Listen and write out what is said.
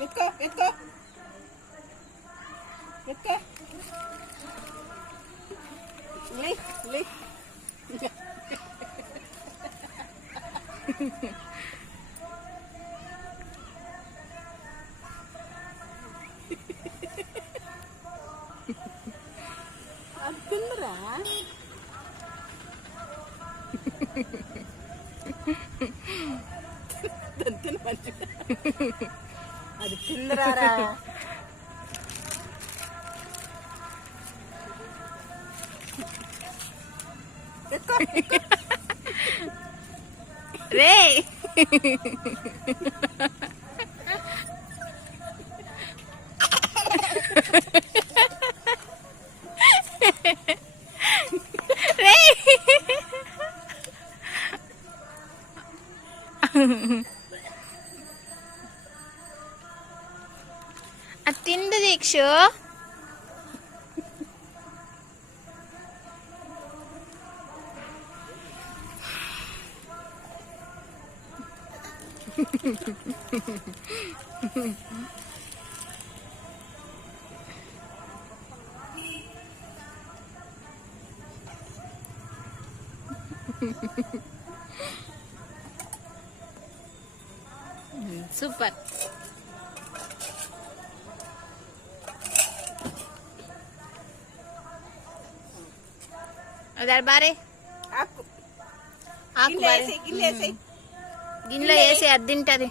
ఎత్తుకో ఎత్తుకో ఎత్తుకో లే లే అది తిందరా తిన మంచి అది తిందరారా రే రే అది తిందు దీక్షు సూపర్ అదారు బారే ఆకు ఆకు బారే గిన్నె గిన్నెలో వేసి అది తింటది